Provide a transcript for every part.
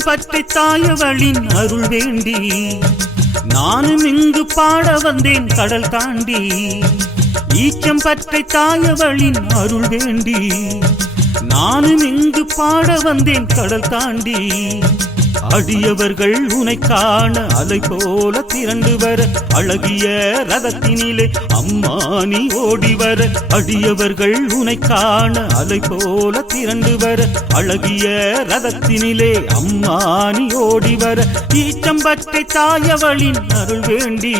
ஈச்சம்பட்டை தாயவளின் அருள் வேண்டி நானும் இங்கு பாட வந்தேன் கடல் தாண்டி. ஈச்சம்பட்டை தாயவளின் அருள் வேண்டி நானும் இங்கு பாட வந்தேன் கடல் தாண்டி. அடியவர்கள் உனை காண அலை போல திரண்டு வர அழகிய ரதத்தினிலே அம்மா நீ ஓடி வர. அடியவர்கள் உனை காண அலை போல திரண்டு வர அழகிய ரதத்தினிலே அம்மா நீ ஓடி வர. ஈச்சம்பட்டை தாயவளின் அருள் வேண்டி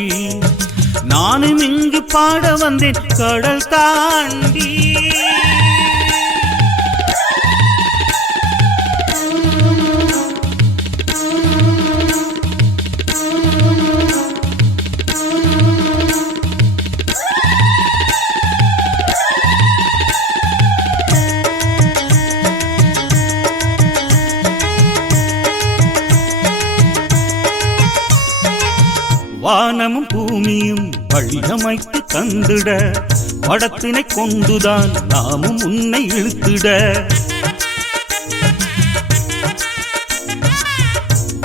நானும் இங்கு பாட வந்தேன் கடல் தாண்டி. வானமும் பூமியும் வழியமைத்து தந்திட வடத்தினை கொண்டுதான் நாமும் உன்னை இழுத்திட.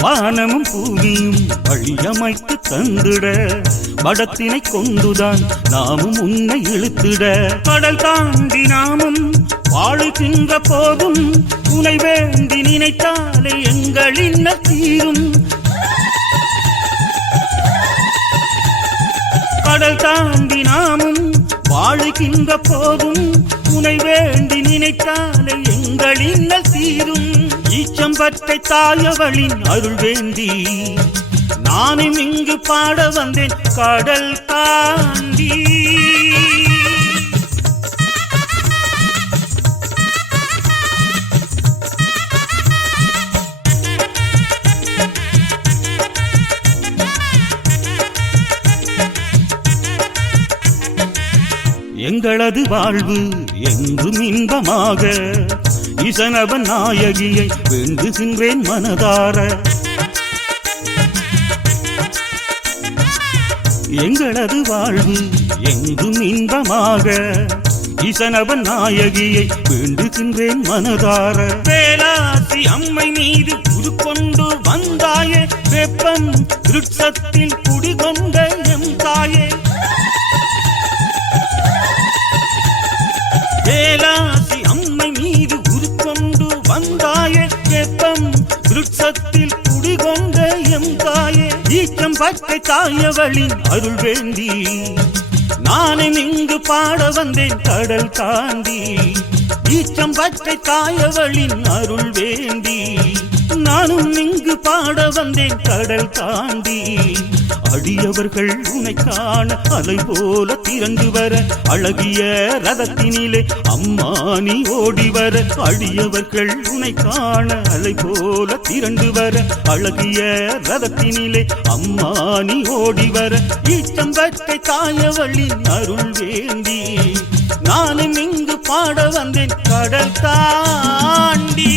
வானமும் பூமியும் வழியமைத்து தந்திட வடத்தினை கொண்டுதான் நாமும் உன்னை இழுத்திட. கடல் தாண்டி நாமும் வாழுகின்ற போதும் உனை வேண்டி நினைத்தாலே எங்களின் தீரும். கடல் தாண்டி நாமும் வாழுகின்ற போதும் உனை வேண்டி நினைத்தாலே எங்களின் தீரும். ஈச்சம்பட்டை தாயவளின் அருள் வேண்டி நானும் இங்கு பாட வந்தேன் கடல் தாண்டி. எங்களது வாழ்வு என்றும் இன்பமாக இசனவன் நாயகியை வேண்டுகின்றேன் மனதார. எங்களது வாழ்வு என்றும் இன்பமாக இசனவன் நாயகியை வேண்டுகின்றேன் மனதார. வேலாசி அம்மை மீது புதுக்கொண்டு வந்தாயே வெப்பம் விருட்சத்தில் குடிகொண்ட எம் தாயே. வேலாசி அம்மை மீது உருக்கொண்டு வந்தாயே வெப்பம் விருட்சத்தில் குடிகொண்ட எம் தாயே. ஈச்சம்பட்டை தாயவளின் அருள் வேண்டி நானும் இங்கு பாட வந்தேன் கடல் தாண்டி. ஈச்சம்பட்டை தாயவளின் அருள் வேண்டி நானும் இங்கு பாட வந்தேன் கடல் தாண்டி. அடியவர்கள் உனை காண அலை போல திரண்டு வர அழகிய ரதத்தினிலே அம்மா நீ ஓடி வர. அடியவர்கள் உனை காண அலை போல திரண்டு வர அழகிய ரதத்தினிலே அம்மா நீ ஓடி வர. ஈச்சம்பட்டை தாயவளின் அருள் வேண்டி நானும் இங்கு பாட வந்தேன் கடல் தாண்டி.